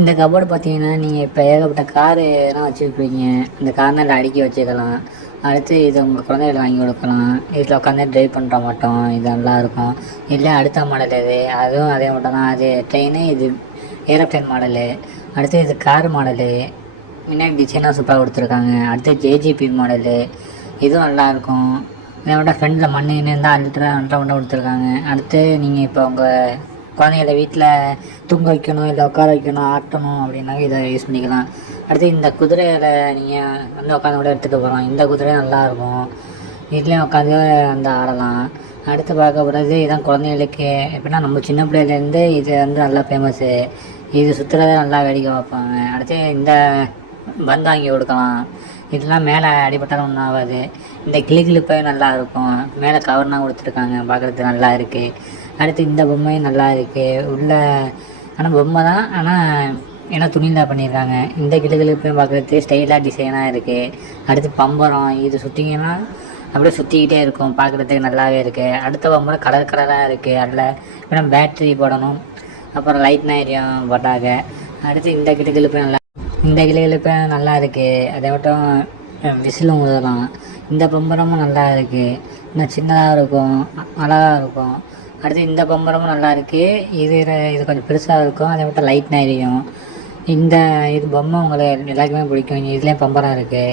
இந்த கபோர்டு பார்த்தீங்கன்னா, நீங்கள் இப்போ ஏகப்பட்ட காருலாம் வச்சுருப்பீங்க. இந்த கார்னரில் அடுக்கி வச்சுக்கலாம். அடுத்து இது உங்கள் குழந்தைகளுக்கு வாங்கி கொடுக்கலாம். இதில் உட்காந்து ட்ரைவ் பண்ணுற மாட்டோம். இது நல்லாயிருக்கும். இல்லை அடுத்த மாடல் இது, அதுவும் அதே மாட்டம் தான். அது ட்ரெயினு, இது ஏரோப்ளேன் மாடலு. அடுத்து இது கார் மாடலு. முன்னாடி டிசைனாக சூப்பராக கொடுத்துருக்காங்க. அடுத்து ஜேஜிபி மாடலு, இதுவும் நல்லாயிருக்கும். இதை விட ஃப்ரெண்டில் மண் இருந்தால் அல்ட்ரா மட்டும் கொடுத்துருக்காங்க. அடுத்து நீங்கள் இப்போ உங்கள் குழந்தைங்கள வீட்டில் தூங்க வைக்கணும், இல்லை உட்கார வைக்கணும், ஆட்டணும் அப்படின்னாக்க இதை யூஸ் பண்ணிக்கலாம். அடுத்து இந்த குதிரையில் நீங்கள் வந்து உட்காந்து கூட எடுத்துகிட்டு போகலாம். இந்த குதிரை நல்லாயிருக்கும். வீட்லேயும் உட்காந்து வந்து ஆடலாம். அடுத்து பார்க்க போகிறது இதான் குழந்தைங்களுக்கு எப்படின்னா, நம்ம சின்ன பிள்ளையிலேருந்து இது வந்து நல்லா ஃபேமஸ்ஸு. இது சுற்றுறத நல்லா வேடிக்கை பார்ப்பாங்க. அடுத்து இந்த பந்து வாங்கி கொடுக்கலாம். இதெல்லாம் மேலே அடிபட்டாலும் ஒன்றும் ஆகாது. இந்த கிளிப்பு நல்லாயிருக்கும். மேலே கவர்லாம் கொடுத்துருக்காங்க, பார்க்குறதுக்கு நல்லா இருக்குது. அடுத்து இந்த பொம்மையும் நல்லா இருக்குது. உள்ள ஆனால் பொம்மை தான், ஆனால் ஏன்னா துணியில் பண்ணியிருக்காங்க. இந்த கிளிப்பையும் பார்க்குறதுக்கு ஸ்டைலாக டிசைனாக இருக்குது. அடுத்து பம்பரம், இது சுற்றிங்கன்னா அப்படியே சுற்றிக்கிட்டே இருக்கும், பார்க்குறதுக்கு நல்லாவே இருக்குது. அடுத்த பம்பரம் கலர் கலராக இருக்குது. அதில் இப்போ பேட்ரி போடணும், அப்புறம் லைட்னா எரியும் போட்டாங்க. அடுத்து இந்த கிளிப்பு நல்லா இருக்குது. அதை மட்டும் விசிலும் ஊதலாம். இந்த பம்பரமும் நல்லா இருக்குது. இன்னும் சின்னதாக இருக்கும், அழகாக இருக்கும். அடுத்து இந்த பம்பரமும் நல்லா இருக்குது. இது கொஞ்சம் பெருசாக இருக்கும். அதை மட்டும் லைட்னா எரியும். இது பொம்மை உங்களுக்கு எல்லாருக்குமே பிடிக்கும். இதுலேயும் பம்பரம் இருக்குது.